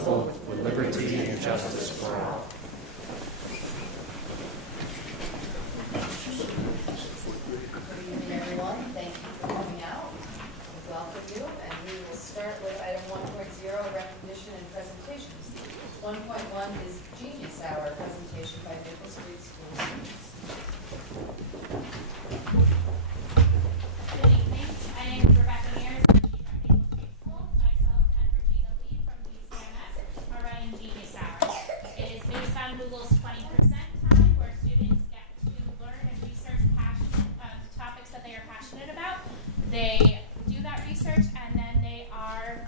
indivisible, with liberty and justice for all. Good evening, everyone. Thank you for coming out. We welcome you, and we will start with item 1.0, recognition and presentations. 1.1 is Genius Hour, presentation by Maple Street School students. Good evening. My name is Rebecca Mears. I'm the chief at Maple Street School. Myself and Regina Lee from the CMS are running Genius Hour. It is based on Google's 20% time, where students get to learn and research topics that they are passionate about. They do that research, and then they are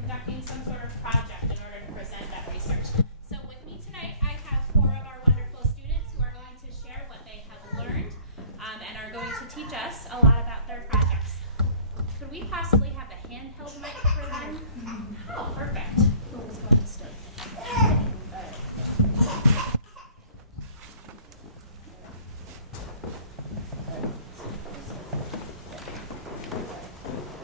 conducting some sort of project in order to present that research. So with me tonight, I have 4 of our wonderful students who are going to share what they have learned and are going to teach us a lot about their projects. Could we possibly have a handheld mic for them? Oh, perfect. Who was going to start?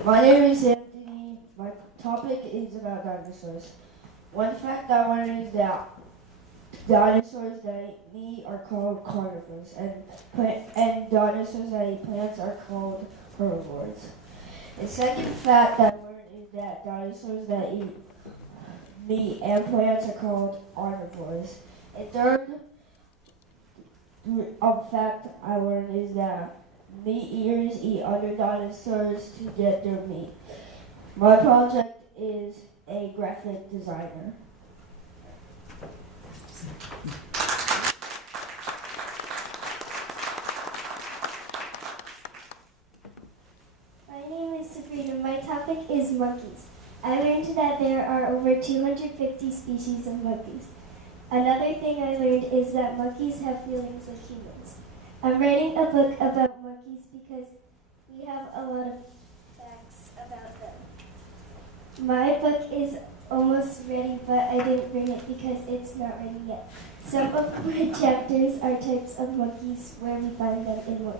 My name is Anthony. My topic is about dinosaurs. One fact I learned is that dinosaurs that eat meat are called carnivores, and dinosaurs that eat plants are called herbivores. The second fact I learned is that dinosaurs that eat meat and plants are called omnivores. And third fact I learned is that meat eaters eat other dinosaurs to get their meat. My project is a graphic designer. My name is Sabrina. My topic is monkeys. I learned that there are over 250 species of monkeys. Another thing I learned is that monkeys have feelings like humans. I'm writing a book about monkeys because we have a lot of facts about them. My book is almost ready, but I didn't bring it because it's not ready yet. Some of my chapters are types of monkeys where we find them in one.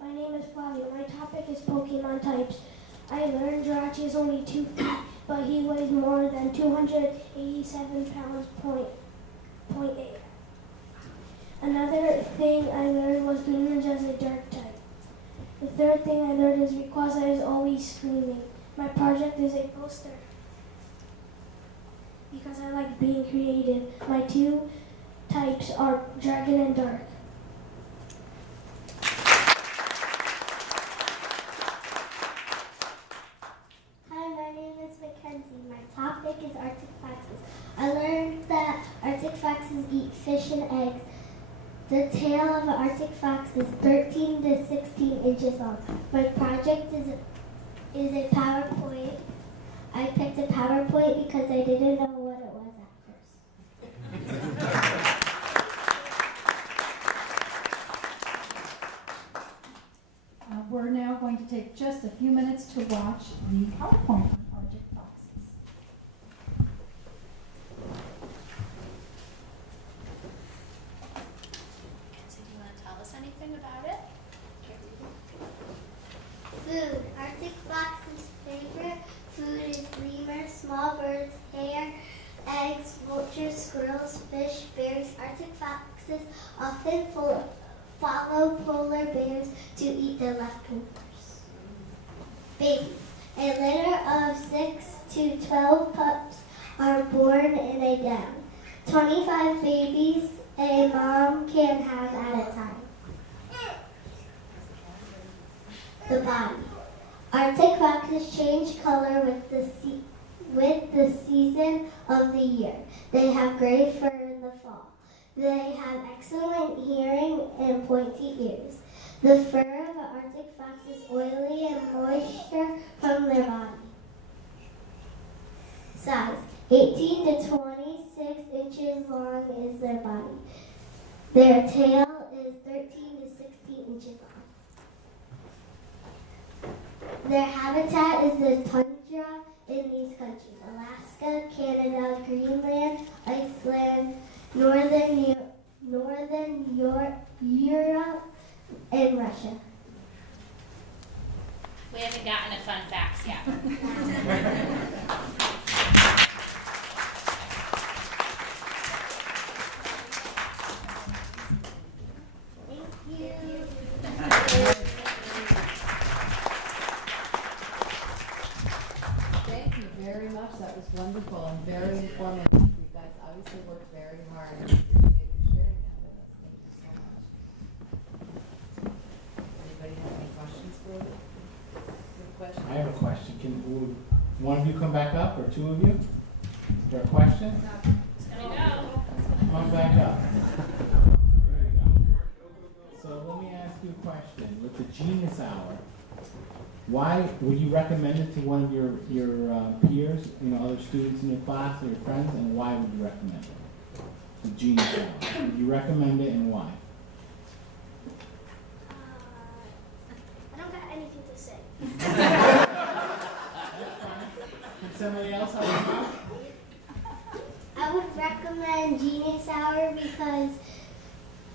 My name is Flavio. My topic is Pokemon types. I learned Jirachi is only 2 feet, but he weighs more than 287 pounds, point 8. Another thing I learned was Greninja is a dark type. The third thing I learned is Rayquaza is always screaming. My project is a poster because I like being creative. My 2 types are Dragon and Dark. Hi, my name is Mackenzie. My topic is Arctic foxes. I learned that Arctic foxes eat fish and eggs. The tail of an Arctic fox is 13 to 16 inches long. My project is a PowerPoint. I picked a PowerPoint because I didn't know what it was at first. We're now going to take just a few minutes to watch the PowerPoint on Arctic foxes. So do you want to tell us anything about it? Food. Arctic fox's favorite food is lemurs, small birds, hare, eggs, vultures, squirrels, fish, berries. Arctic foxes often follow polar bears to eat their leftovers. Babies. A litter of 6 to 12 pups are born in a den. 25 babies a mom can have at a time. The body. Arctic foxes change color with the season of the year. They have gray fur in the fall. They have excellent hearing and pointy ears. The fur of an Arctic fox is oily and moisture from their body. Size. 18 to 26 inches long is their body. Their tail is 13 to 16 inches long. Their habitat is the tundra in these countries: Alaska, Canada, Greenland, Iceland, Northern Europe, and Russia. haven't gotten a fun facts yet. Thank you very much. That was wonderful and very informative. You guys obviously worked very hard. I appreciate you sharing that with us. Thank you so much. Anybody have any questions for me? Good question. I have a question. Would one of you come back up, or two of you? Is there a question? It's gonna go. Come on back up. There you go. So let me ask you a question. With the Genius Hour, why would you recommend it to one of your peers, other students in your class or your friends, and why would you recommend it? The Genius Hour. Would you recommend it, and why? I don't got anything to say. Can somebody else help you out? I would recommend Genius Hour because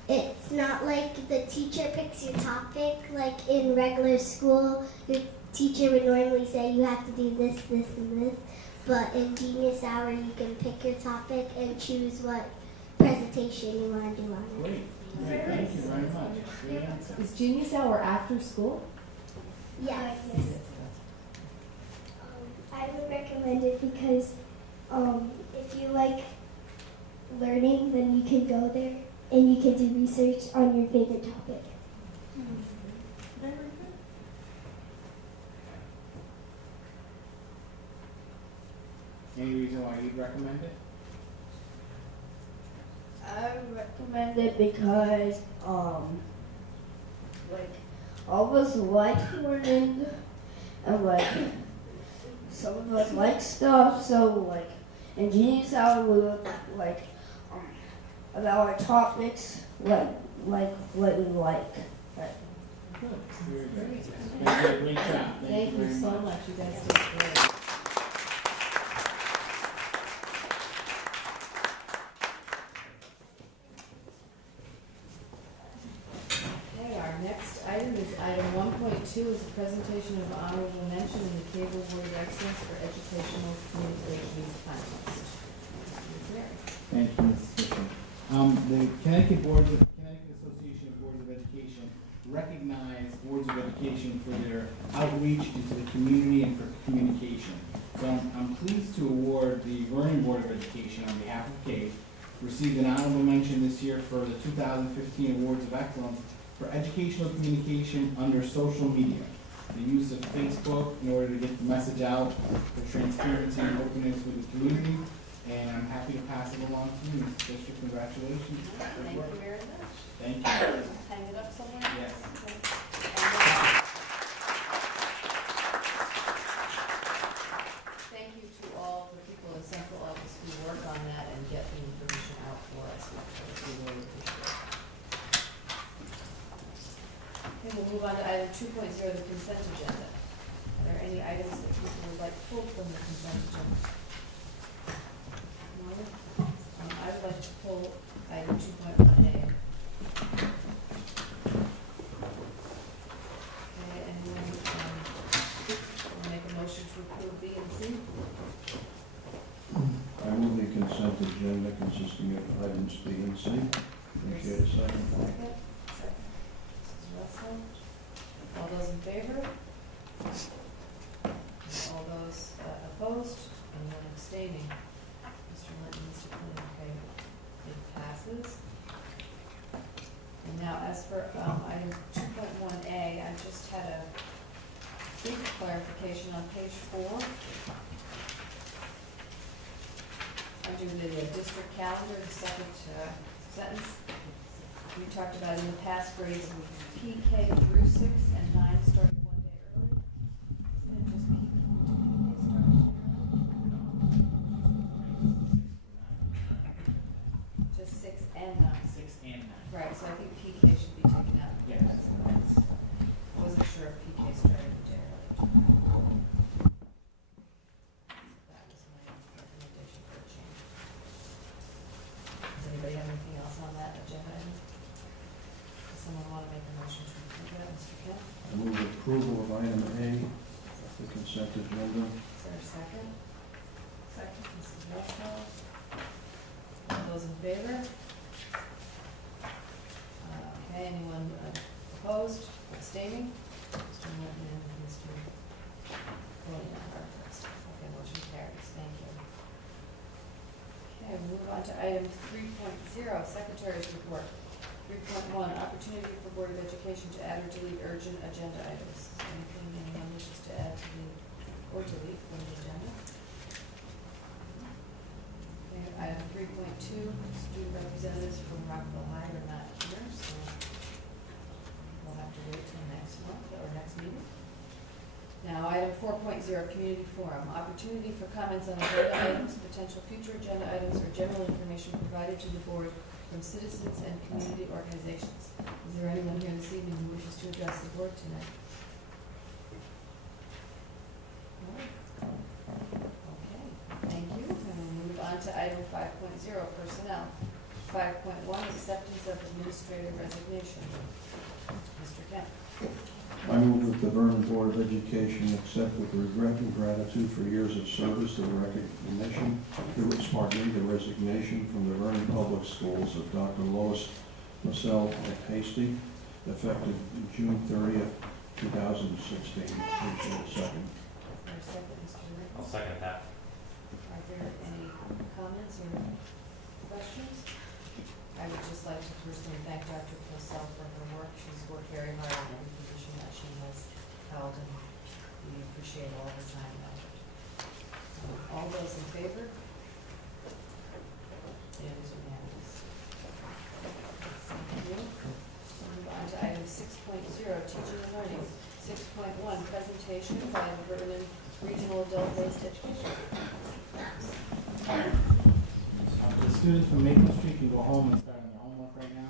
it's not like the teacher picks your topic. Like in regular school, your teacher would normally say you have to do this, this, and this. But in Genius Hour, you can pick your topic and choose what presentation you want to do on it. Great. Thank you very much. Great answer. Is Genius Hour after school? Yes. I would recommend it because if you like learning, then you can go there and you can do research on your favorite topic. Any reason why you'd recommend it? I recommend it because, like, all of us like learning, and like, some of us like stuff, so like, in Genius Hour we look like, about our topics, like what we like. Good. Very good. Thank you. Great job. Thank you very so much. You guys did great. Okay, our next item is item 1.2 is a presentation of honorable mention in the Cable Board of Excellence for Educational Communications finalist. Thank you, Ms. Fisher. The Connecticut Association of Boards of Education recognize boards of education for their outreach into the community and for communication. So I'm pleased to award the Vernon Board of Education on behalf of CAPE received an honorable mention this year for the 2015 Awards of Excellence for educational communication under social media. The use of Facebook in order to get the message out for transparency and openness with the community. And I'm happy to pass it along to you, Mr. Fisher. Congratulations. Thank you very much. Thank you. Hang it up somewhere? Yes. Thank you to all the people in central office who work on that and get the information out for us. We really appreciate it. Okay, we'll move on to item 2.0, the consent agenda. Are there any items that people would like pulled from the consent agenda? I would like to pull item 2.1A. Okay, anyone will make a motion to approve B and C? I move the consent agenda consisting of items B and C. Appreciate a second. Second. Mrs. Russell. All those in favor? All those opposed? And one abstaining. Mr. Linton, Mr. Quinn, okay. It passes. And now as for item 2.1A, I just had a big clarification on page 4. Under the district calendar, the second sentence, we talked about in the past grades PK through 6 and 9 started 1 day early. Isn't it just PK started? Just 6 and 9. 6 and 9. Right, so I think PK should be taken out. Yes. I wasn't sure if PK started a day early. That was my recommendation for a change. Does anybody have anything else on that agenda item? Does someone want to make a motion to approve that, Mr. Kemp? I move approval of item A the consent agenda. Is there a second? Second. Mrs. Russell. All those in favor? Okay, anyone opposed, abstaining? Mr. Martin and Mr. William are first. Okay, motion carries, thank you. Okay, we'll move on to item 3.0, Secretary's Report. 3.1, opportunity for Board of Education to add or delete urgent agenda items. Anything anyone wishes to add to the, or delete from the agenda? Okay, item 3.2, student representatives from Rockville High are not here, so we'll have to wait till next month or next meeting. Now, item 4.0, community forum. Opportunity for comments on agenda items, potential future agenda items, or general information provided to the board from citizens and community organizations. Is there anyone here this evening who wishes to address the board tonight? No? Okay, thank you. And we'll move on to item 5.0, personnel. 5.1, acceptance of administrative resignation. Mr. Kemp. I move that the Vernon Board of Education accept with regret and gratitude for years of service the resignation from the Vernon Public Schools of Dr. Lois Marcel Hasty, effective June 30th, 2016. Appreciate a second. I'll second that. Are there any comments or questions? I would just like to personally thank Dr. Marcel for her work. She's worked very hard in every position that she has held, and we appreciate all her time and effort. All those in favor? It is unanimous. Thank you. Move on to item 6.0, teaching and learning. 6.1, presentation by the Vernon Regional Adult-Based Education. The students from Maple Street can go home and start on their homework right now.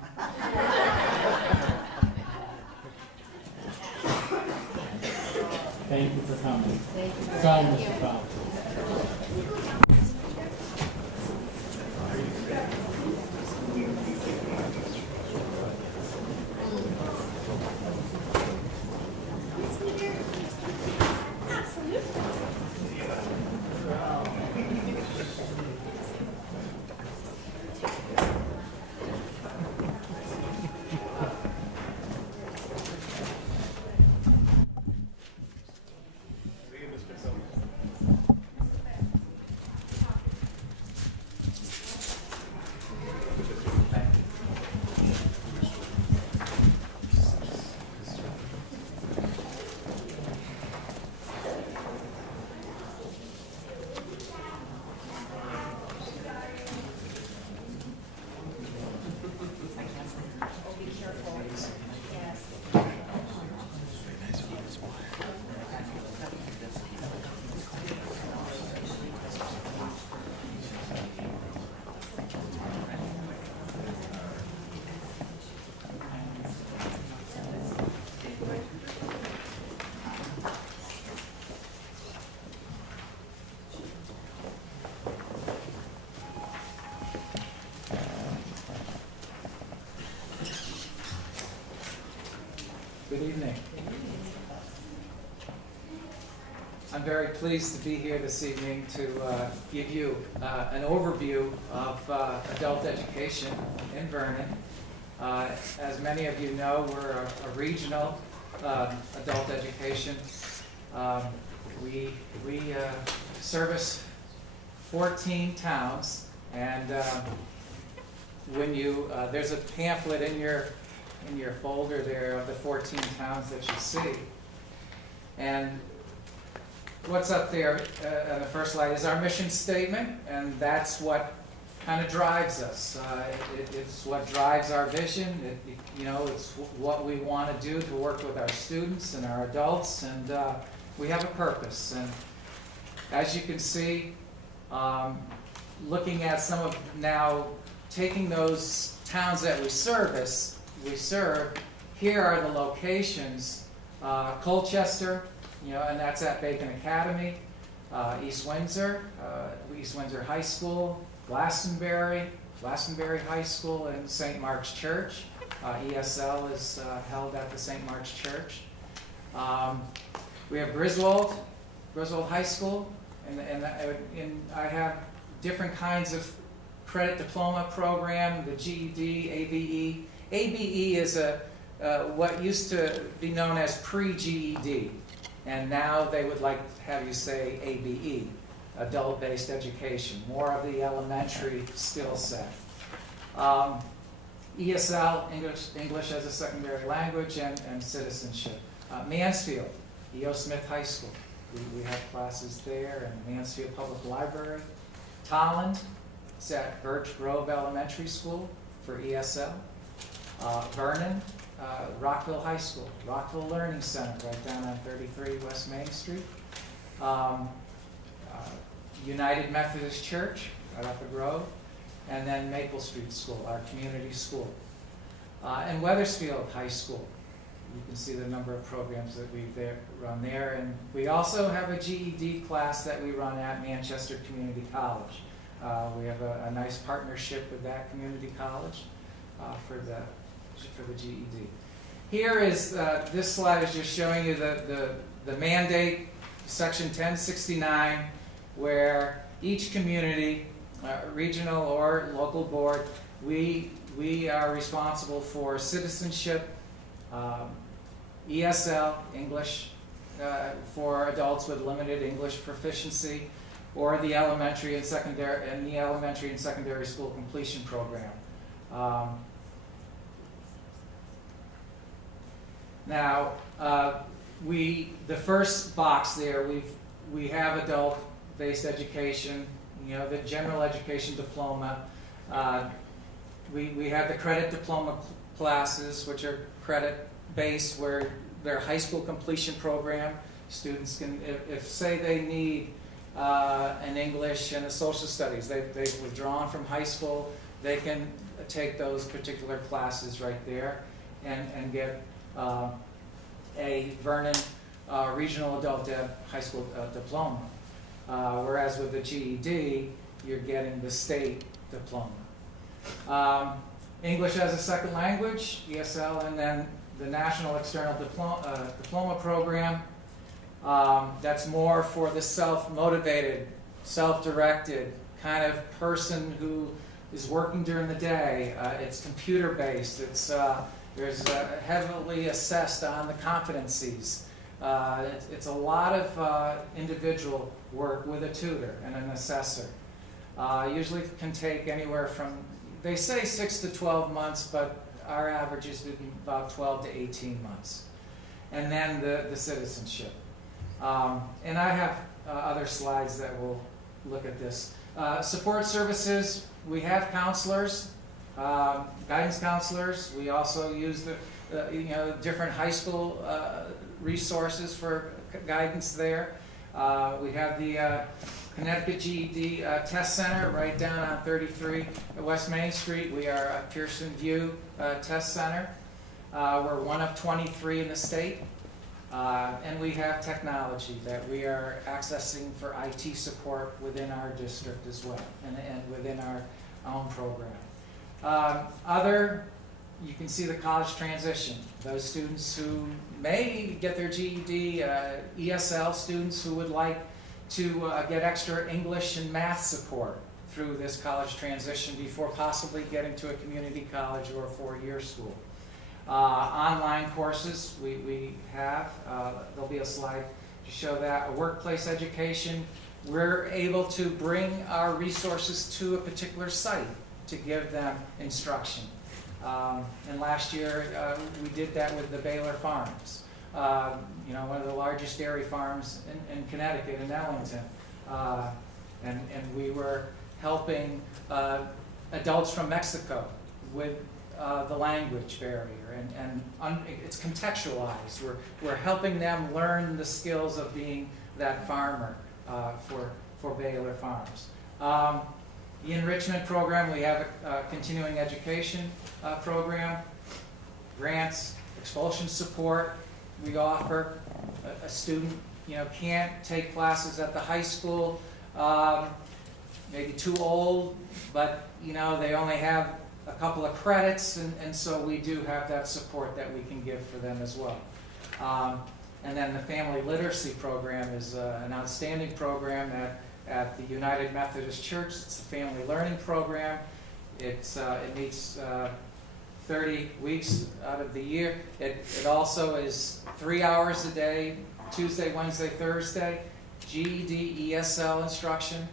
Thank you for coming. Thank you. Sorry, Mr. Fowler. Good evening. I'm very pleased to be here this evening to give you an overview of adult education in Vernon. As many of you know, we're a regional adult education. We service 14 towns, and when you there's a pamphlet in your folder there of the 14 towns that you see. And what's up there on the first slide is our mission statement, and that's what kind of drives us. It's what drives our vision. It's what we want to do to work with our students and our adults, and we have a purpose. And as you can see, looking at some of now, taking those towns that we serve, here are the locations. Colchester, and that's at Bacon Academy. East Windsor High School, Glastonbury High School, and St. Mark's Church. ESL is held at the St. Mark's Church. We have Griswold, Roosevelt High School, and I have different kinds of credit diploma program, the GED, ABE. ABE is what used to be known as pre-GED, and now they would like to have you say ABE, adult-based education, more of the elementary skill set. ESL, English as a secondary language, and citizenship. Mansfield, E.O. Smith High School. We have classes there, and Mansfield Public Library. Tolland, it's at Birch Grove Elementary School for ESL. Vernon, Rockville High School, Rockville Learning Center, right down on 33 West Main Street. United Methodist Church, right off the Grove. And then Maple Street School, our community school. And Weathersfield High School. You can see the number of programs that we run there. And we also have a GED class that we run at Manchester Community College. We have a nice partnership with that community college for the GED. Here is, this slide is just showing you the mandate, section 1069, where each community, regional or local board, we are responsible for citizenship, ESL, English, for adults with limited English proficiency, or the elementary and secondary school completion program. Now, the first box there, we have adult-based education, you know, the general education diploma. We have the credit diploma classes, which are credit-based, where they're high school completion program. Students can, if say they need an English and a social studies, they've withdrawn from high school, they can take those particular classes right there and get a Vernon Regional Adult High School Diploma. Whereas with the GED, you're getting the state diploma. English as a second language, ESL, and then the National External Diploma Program. That's more for the self-motivated, self-directed kind of person who is working during the day. It's computer-based. There's heavily assessed on the competencies. It's a lot of individual work with a tutor and an assessor. Usually can take anywhere from, they say 6 to 12 months, but our average is about 12 to 18 months. And then the citizenship. And I have other slides that will look at this. Support services, we have counselors, guidance counselors. We also use the different high school resources for guidance there. We have the Connecticut GED Test Center right down on 33 West Main Street. We are a Pearson View Test Center. We're one of 23 in the state. And we have technology that we are accessing for IT support within our district as well, and within our own program. You can see the college transition. Those students who may get their GED, ESL students who would like to get extra English and math support through this college transition before possibly getting to a community college or a four-year school. Online courses we have. There'll be a slide to show that. Workplace education. We're able to bring our resources to a particular site to give them instruction. And last year we did that with the Baylor Farms. One of the largest dairy farms in Connecticut, in Ellington. And we were helping adults from Mexico with the language barrier, and it's contextualized. We're helping them learn the skills of being that farmer for Baylor Farms. The enrichment program, we have a continuing education program, grants, expulsion support we offer. A student can't take classes at the high school, maybe too old, but they only have a couple of credits, and so we do have that support that we can give for them as well. And then the family literacy program is an outstanding program at the United Methodist Church. It's a family learning program. It meets 30 weeks out of the year. It also is 3 hours a day, Tuesday, Wednesday, Thursday, GED, ESL instruction.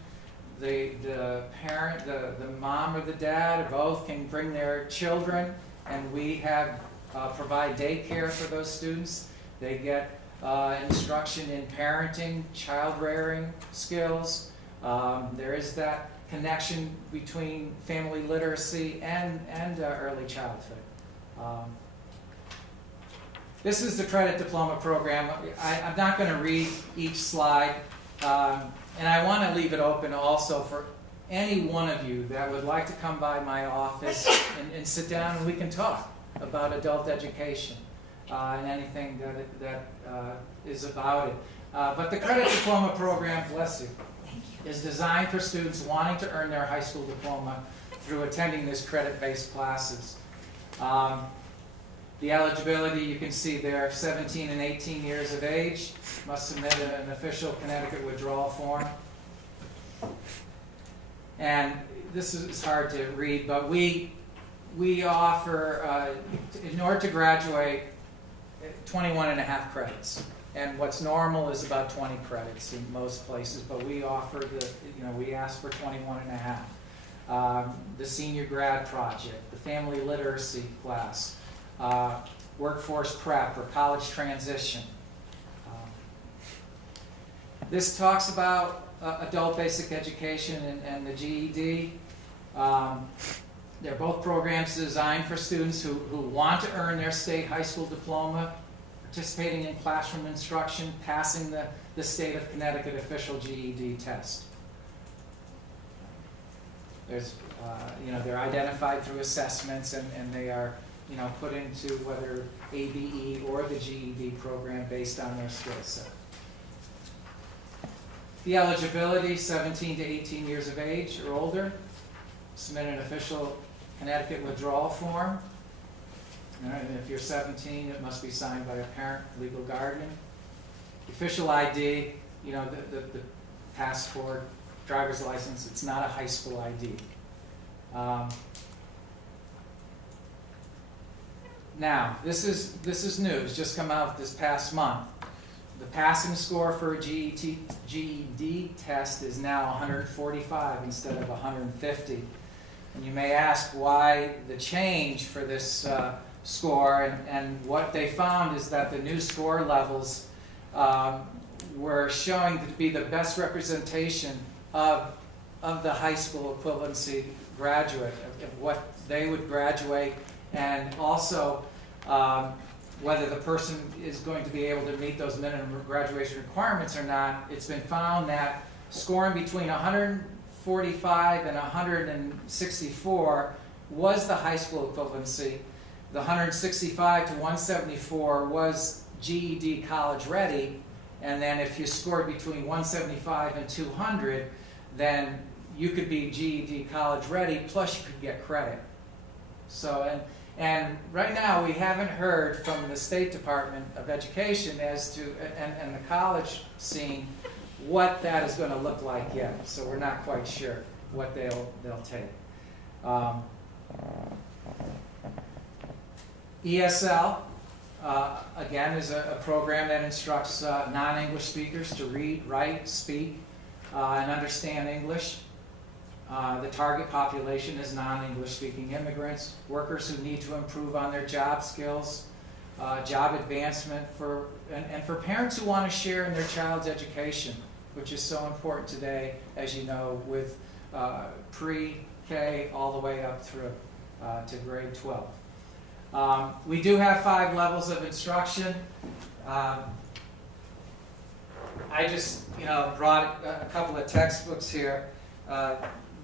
The parent, the mom or the dad, both can bring their children, and we provide daycare for those students. They get instruction in parenting, child rearing skills. There is that connection between family literacy and early childhood. This is the credit diploma program. I'm not going to read each slide, and I want to leave it open also for any one of you that would like to come by my office and sit down and we can talk about adult education and anything that is about it. But the credit diploma program, bless you, is designed for students wanting to earn their high school diploma through attending these credit-based classes. The eligibility, you can see there, 17 and 18 years of age, must submit an official Connecticut withdrawal form. And this is hard to read, but we offer, in order to graduate, 21.5 credits. And what's normal is about 20 credits in most places, but we offer we ask for 21.5. The senior grad project, the family literacy class, workforce prep or college transition. This talks about adult basic education and the GED. They're both programs designed for students who want to earn their state high school diploma, participating in classroom instruction, passing the state of Connecticut official GED test. There's, they're identified through assessments, and they are, put into whether ABE or the GED program based on their skill set. The eligibility, 17 to 18 years of age or older. Submit an official Connecticut withdrawal form. And if you're 17, it must be signed by a parent, legal guardian. Official ID, the passport, driver's license, it's not a high school ID. Now, this is news, just come out this past month. The passing score for a GED test is now 145 instead of 150. And you may ask why the change for this score, and what they found is that the new score levels were showing to be the best representation of the high school equivalency graduate, of what they would graduate, and also whether the person is going to be able to meet those minimum graduation requirements or not. It's been found that scoring between 145 and 164 was the high school equivalency. The 165 to 174 was GED college ready, and then if you scored between 175 and 200, then you could be GED college ready, plus you could get credit. So, and right now we haven't heard from the State Department of Education as to, and the college scene, what that is going to look like yet. So we're not quite sure what they'll take. ESL, again, is a program that instructs non-English speakers to read, write, speak, and understand English. The target population is non-English speaking immigrants, workers who need to improve on their job skills, job advancement, and for parents who want to share in their child's education, which is so important today, as you know, with pre-K all the way up through to grade 12. We do have 5 levels of instruction. I just brought a couple of textbooks here.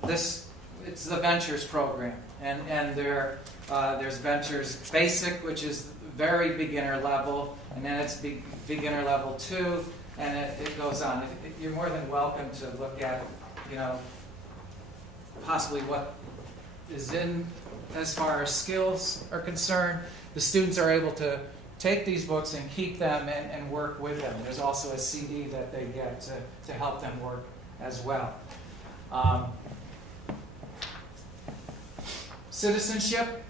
It's the Ventures program, and there's Ventures Basic, which is very beginner level, and then it's beginner level 2, and it goes on. You're more than welcome to look at, possibly what is in as far as skills are concerned. The students are able to take these books and keep them and work with them. There's also a CD that they get to help them work as well. Citizenship.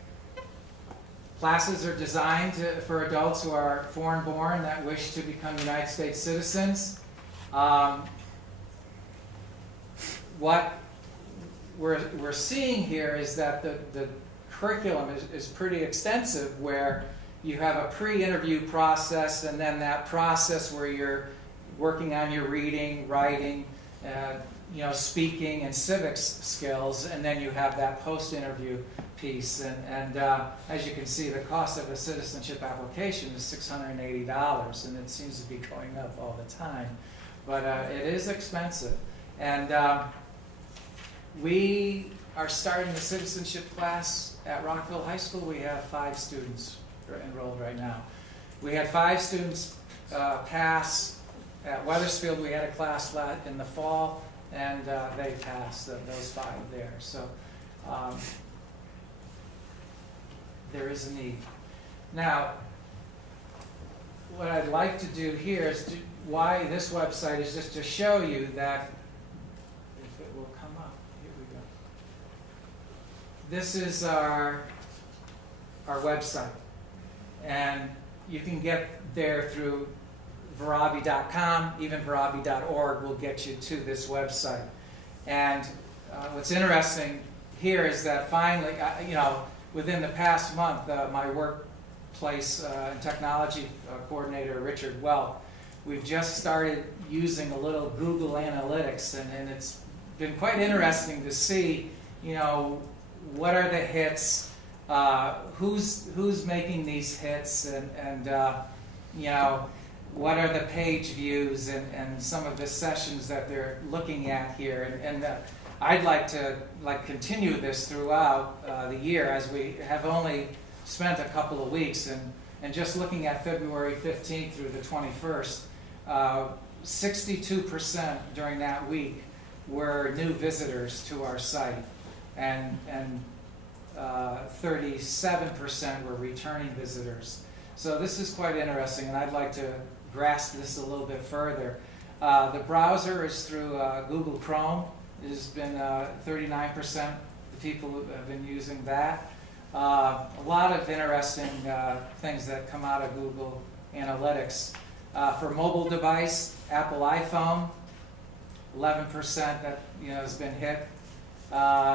Classes are designed for adults who are foreign-born that wish to become United States citizens. What we're seeing here is that the curriculum is pretty extensive, where you have a pre-interview process, and then that process where you're working on your reading, writing, speaking and civics skills, and then you have that post-interview piece. And as you can see, the cost of a citizenship application is $680, and it seems to be going up all the time. But it is expensive. And we are starting the citizenship class at Rockville High School. We have 5 students enrolled right now. We had 5 students pass at Wethersfield. We had a class in the fall, and they passed, those 5 there. So there is a need. Now, what I'd like to do here is why this website is just to show you that, if it will come up, here we go. This is our website, and you can get there through Verabi.com. Even Verabi.org will get you to this website. And what's interesting here is that finally, within the past month, my workplace and technology coordinator, Richard Welk, we've just started using a little Google Analytics, and it's been quite interesting to see, what are the hits, who's making these hits, and what are the page views, and some of the sessions that they're looking at here. And I'd like to continue this throughout the year, as we have only spent a couple of weeks, and just looking at February 15th through the 21st, 62% during that week were new visitors to our site, and 37% were returning visitors. So this is quite interesting, and I'd like to grasp this a little bit further. The browser is through Google Chrome. It has been 39% of the people who have been using that. A lot of interesting things that come out of Google Analytics. For mobile device, Apple iPhone, 11% that has been hit.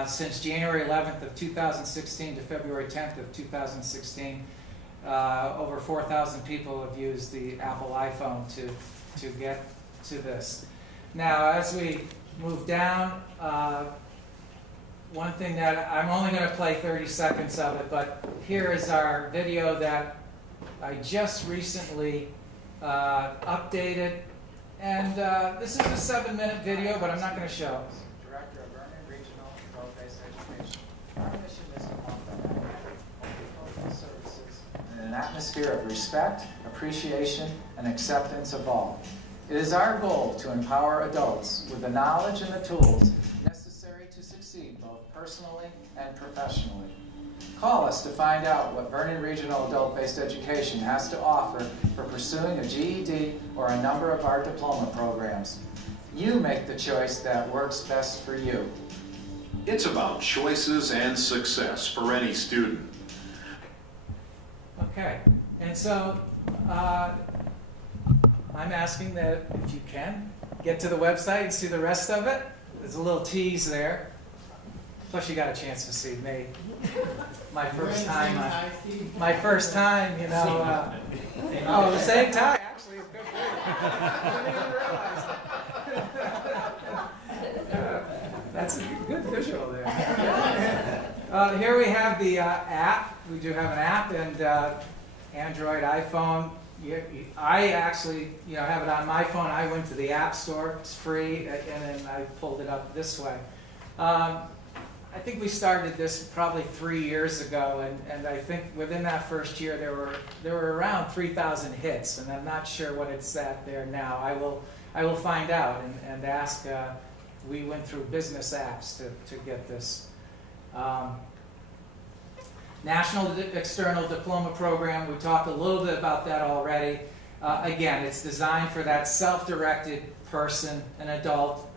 Since January 11th of 2016 to February 10th of 2016, over 4,000 people have used the Apple iPhone to get to this. Now, as we move down, one thing that I'm only going to play 30 seconds of it, but here is our video that I just recently updated, and this is a 7-minute video, but I'm not going to show it. Director of Vernon Regional Adult-Based Education. Our mission is to offer multicultural services in an atmosphere of respect, appreciation, and acceptance of all. It is our goal to empower adults with the knowledge and the tools necessary to succeed both personally and professionally. Call us to find out what Vernon Regional Adult-Based Education has to offer for pursuing a GED or a number of our diploma programs. You make the choice that works best for you. It's about choices and success for any student. Okay, and so I'm asking that if you can, get to the website and see the rest of it. There's a little tease there. Plus you got a chance to see me. My first time, oh, the same time, actually, it's good for you. I didn't even realize. That's a good visual there. Here we have the app. We do have an app, and Android, iPhone. I actually, have it on my phone. I went to the App Store. It's free, and then I pulled it up this way. I think we started this probably 3 years ago, and I think within that first year there were around 3,000 hits, and I'm not sure what it's at there now. I will find out and ask. We went through business apps to get this. National External Diploma Program, we talked a little bit about that already. Again, it's designed for that self-directed person, an adult,